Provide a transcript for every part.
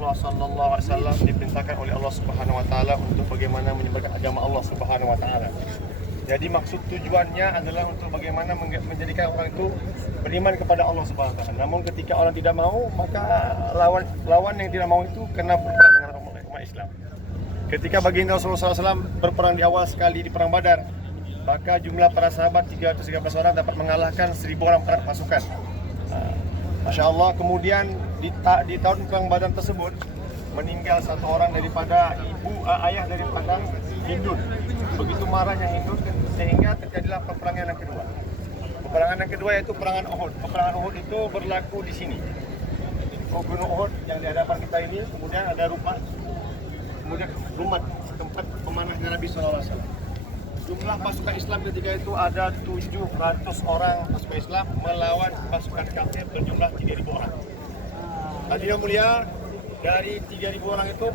Rasulullah sallallahu alaihi wasallam diperintahkan oleh Allah Subhanahu wa taala untuk bagaimana menyebarkan agama Allah Subhanahu wa taala. Jadi maksud tujuannya adalah untuk bagaimana menjadikan orang itu beriman kepada Allah Subhanahu wa taala. Namun ketika orang tidak mau, maka lawan yang tidak mau itu kena berperang dengan umat Islam. Ketika baginda Rasulullah SAW berperang di awal sekali di perang Badar, maka jumlah para sahabat 313 orang dapat mengalahkan 1000 orang pasukan. Masya Allah, kemudian di tahun perang Badar tersebut meninggal satu orang daripada ayah daripada Hindun. Begitu marahnya Hindun sehingga terjadilah peperangan yang kedua. Peperangan yang kedua yaitu peperangan Uhud. Peperangan Uhud itu berlaku di sini. Gunung Uhud yang di hadapan kita ini, kemudian ada Rumat, tempat pemanahnya Nabi SAW. Jumlah pasukan Islam ketika itu ada 700 orang pasukan Islam melawan pasukan kafir berjumlah 3.000 orang. Hadirin mulia, dari 3.000 orang itu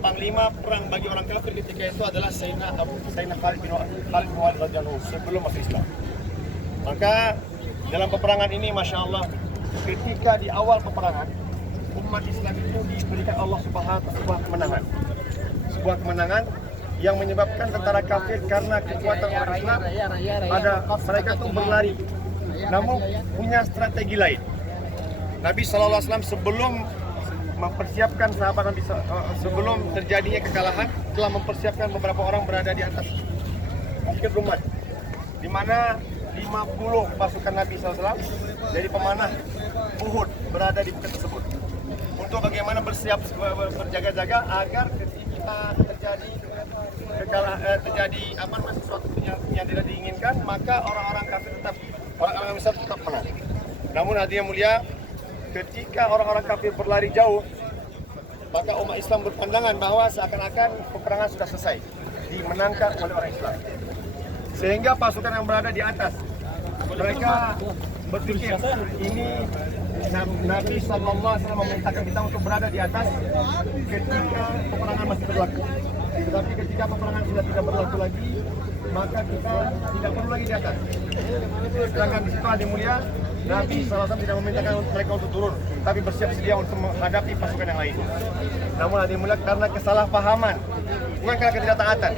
panglima perang bagi orang kafir ketika itu adalah Sayyidina Khalid bin Walid radhiyallahu anhu sebelum masuk Islam. Maka dalam peperangan ini, Masya Allah, ketika di awal peperangan umat Islam itu diberikan Allah Subhanahu wa taala sebuah kemenangan yang menyebabkan tentara kafir karena kekuatan orang Islam mereka tuh berlari, namun punya strategi lain. Nabi SAW sebelum mempersiapkan sahabat Nabi, sebelum terjadinya kekalahan, telah mempersiapkan beberapa orang berada di atas bukit Rumat, di mana 50 pasukan Nabi SAW dari pemanah Uhud berada di bukit tersebut untuk bagaimana berjaga-jaga agar ketika terjadi sesuatu yang tidak diinginkan, maka orang-orang kafir orang-orang Islam tetap menang. Namun hadirin mulia, ketika orang-orang kafir berlari jauh, maka umat Islam berpandangan bahwa seakan-akan peperangan sudah selesai, dimenangkan oleh orang Islam. Sehingga pasukan yang berada di atas, mereka berpikir ini Nabi SAW memerintahkan kita untuk berada di atas ketika peperangan masih berlaku. Tetapi ketika peperangan sudah tidak berlaku lagi, maka kita tidak perlu lagi di atas. Sedangkan di situ hadirin mulia, Nabi SAW tidak memerintahkan mereka untuk turun, tapi bersiap sedia untuk menghadapi pasukan yang lain. Namun hadirin mulia, karena kesalahpahaman, bukan karena ketidaktaatan,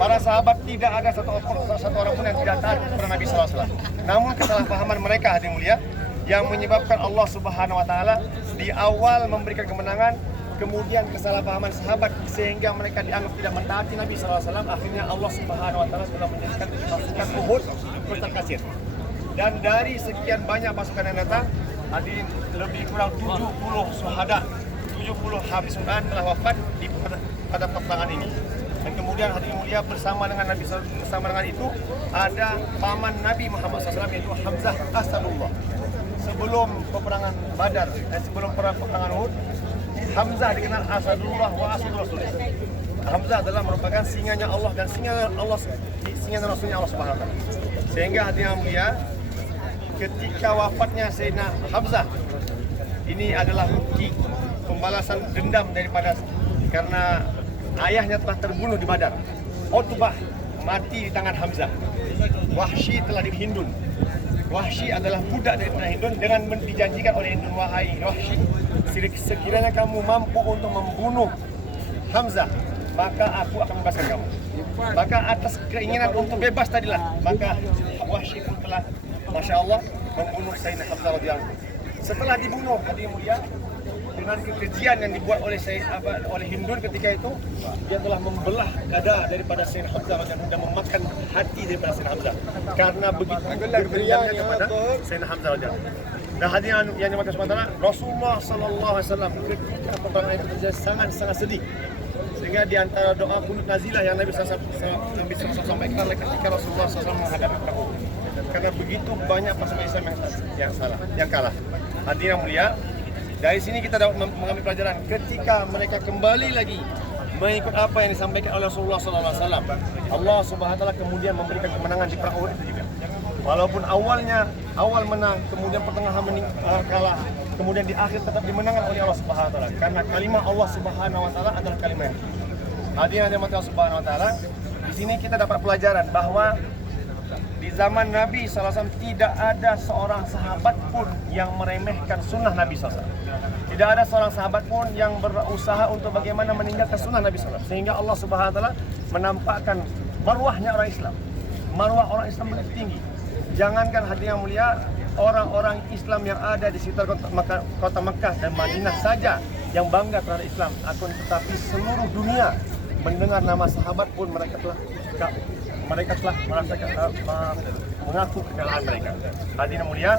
para sahabat tidak ada satu orang pun yang tidak taat kepada Nabi SAW. Namun kesalahpahaman mereka hadirin mulia yang menyebabkan Allah Subhanahu wa taala di awal memberikan kemenangan, kemudian kesalahpahaman sahabat sehingga mereka dianggap tidak mentaati Nabi SAW. Akhirnya Allah Subhanahu wa taala sudah menjadikan pasukan Uhud kotak kasir. Dan dari sekian banyak pasukan yang datang, hadirin, lebih kurang 70 syuhada, 70 habis Quran telah wafat pada peperangan ini. Dan kemudian hadirin mulia, bersama dengan itu ada paman Nabi Muhammad SAW yaitu Hamzah Asadullah. Sebelum peperangan Badar dan sebelum peperangan Uhud, Hamzah dikenal Asadullah wa Asadul Rasul. Hamzah adalah merupakan singanya Allah dan singa Rasulnya Allah Subhanahu wa taala. Sehingga hadirin mulia, ketika wafatnya Sayyidina Hamzah, ini adalah bukti pembalasan dendam daripada karena ayahnya telah terbunuh di Badar. Utbah mati di tangan Hamzah. Wahsy telah dihindun. Wahsy adalah budak daripada Hindun dengan dijanjikan oleh Hindun, wahai Wahsy, sekiranya kamu mampu untuk membunuh Hamzah, maka aku akan membebaskan kamu. Maka atas keinginan untuk bebas tadilah, maka Wahsy pun telah, Masya Allah, membunuh Sayyidina Hamzah radhiyallahu anhu. Setelah dibunuh, hadirin mulia, dengan kekejian yang dibuat oleh Hindun ketika itu, dia telah membelah dada daripada Sayyidina Hamzah dan memakan hati daripada Sayyidina Hamzah karena begitu kekejiannya kepada Sayyidina Hamzah radhiyallahu anhu. Dan hadirin yang dimaksud sementara, Rasulullah sallallahu alaihi wasallam ketika peperangan itu terjadi sangat sedih. Sehingga di antara doa kunut nazilah yang Nabi SAW sampaikan ketika Rasulullah SAW menghadapi perang Uhud. Karena begitu banyak pasukan Islam yang kalah. Hadirin yang mulia, dari sini kita dapat mengambil pelajaran ketika mereka kembali lagi mengikut apa yang disampaikan oleh Rasulullah SAW. Allah Subhanahu wa taala kemudian memberikan kemenangan di perang Uhud itu juga. Walaupun awal menang, kemudian pertengahan kalah, kemudian di akhir tetap dimenangkan oleh Allah Subhanahu wa taala. Karena kalimat Allah Subhanahu wa taala adalah kalimat yang hadirin yang Allah Subhanahu wa taala. Di sini kita dapat pelajaran bahwa di zaman Nabi SAW tidak ada seorang sahabat pun yang meremehkan sunnah Nabi SAW. Tidak Tidak ada seorang sahabat pun yang berusaha untuk bagaimana meninggalkan sunnah Nabi SAW. Sehingga Allah Subhanahu Wa Taala menampakkan marwahnya orang Islam. Marwah orang Islam begitu tinggi. Jangankan hadirin yang mulia, orang-orang Islam yang ada di sekitar kota Mekah dan Madinah saja yang bangga terhadap Islam. Akan tetapi seluruh dunia mendengar nama sahabat pun mereka telah merasakan mengaku kekalahan mereka. Hadirin yang mulia,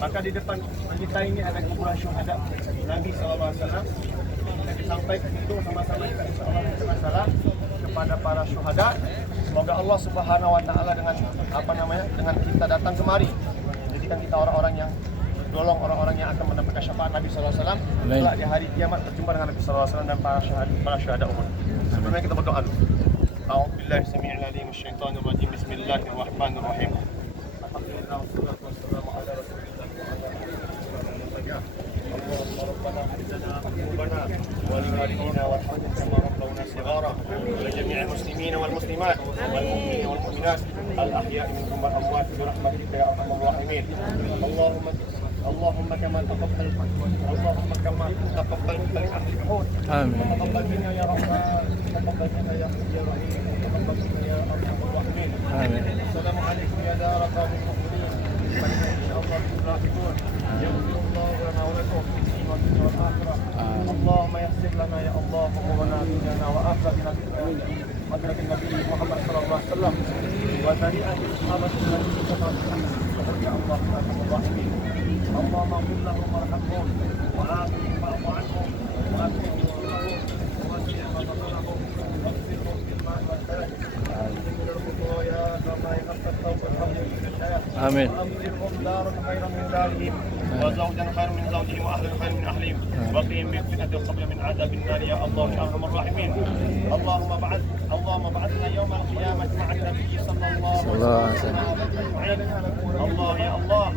maka di depan kita ini ada kuburan syuhada Nabi SAW. Kita sampaikan itu sama-sama insyaallah masalah kepada para syuhada. Semoga Allah Subhanahu Wa Taala dengan kita datang kemari, jadikan kita orang-orang yang golong orang-orang yang akan mendapatkan syafaat Nabi SAW kelak di hari kiamat, berjumpa dengan Nabi SAW dan para syuhada Uhud. Sebelumnya kita berdoa dulu. A'udzubillahi samii'il 'aliim minasyaitonir rajiim. Bismillahirrahmanirrahim. Alhamdulillah wassalatu wassalamu ala rasulillah Allahumma rabbana hidna qulubana wa liwalidina warhamhum kama rabbawna shighara wa li jami'il muslimina wal muslimat wal mu'minina wal mu'minat al ahya'i minhum wal amwat bi rahmatika ya arhamar rahimin. اللهم كما تقبلت من اهل الحوت تقبل منا يا رحمن تقبل منا يا رحيم تقبل منا يا ارحم الراحمين. السلام عليكم يا دار قوم المؤمنين ان شاء الله تفلحون يغفر الله لنا ولكم في الدين والدنيا والاخره. اللهم يسر لنا يا الله امورنا دنيانا واخرتنا بحضرة النبي محمد صلى الله عليه وسلم وذريعة الصحابة الذين تبعوا يا الله يا ارحم الراحمين. اللهم اغفر لهم وارحمهم وعافهم واعف عنهم واكرم نزلهم ووسع مدخلهم واغسلهم بالماء والثلج من الخطايا كما يغسل الثوب الحمد لله. امين. وابصرهم دارا خيرا من دارهم وزوجا خيرا من زوجهم واهلا خيرا من اهلهم وقهم من فتنة القبر من عذاب النار يا الله يا ارحم الراحمين. اللهم بعثنا يوم القيامة مع النبي صلى الله عليه وسلم. الله يا الله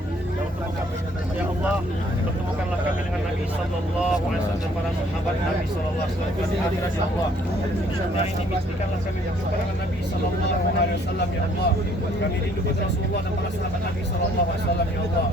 ya Allah, pertemukanlah kami dengan Nabi Sallallahu Alaihi Wasallam dan para sahabat Nabi Sallallahu Alaihi Wasallam di akhirat ya Allah. Insya ini berikanlah kami berjumpa dengan Nabi Sallallahu Alaihi Wasallam ya Allah. Kami rindukan Rasulullah dan para sahabat Nabi Sallallahu Alaihi Wasallam ya Allah.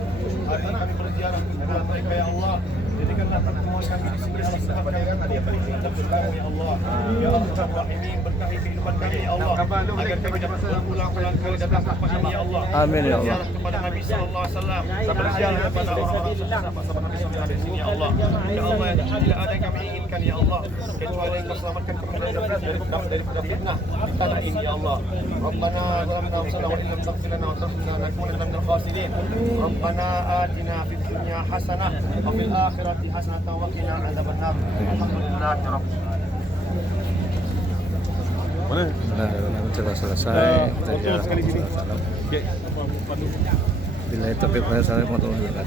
Hari ini kami berziarah kepada mereka ya Allah. Jadikanlah pertemuan kami di sini Allah sahabat yang dia berikan dan berkah ya Allah. Ya Allah Rahimin, berkahi kehidupan kami ya Allah. Agar kami dapat ulang-ulang kali datang kepada ya Allah. Amin ya Allah. Kepada Nabi Sallallahu Alaihi Wasallam. Berziarah kepada orang-orang sahabat-sahabat Nabi Sallallahu Alaihi Wasallam ya Allah. Ya Allah, tidak ada yang kami inginkan ya Allah kecuali Engkau selamatkan kami daripada fitnah di tanah ini ya Allah. Rabbana zalamna anfusana wa illam taghfir lana wa tarhamna lanakunanna minal khasirin. Rabbana atina fid dunya hasanah wa fil akhirati hasanah wa qina adzabannar. Alhamdulillahi rabbil alamin. Nah, sudah selesai kita jalan. Bila itu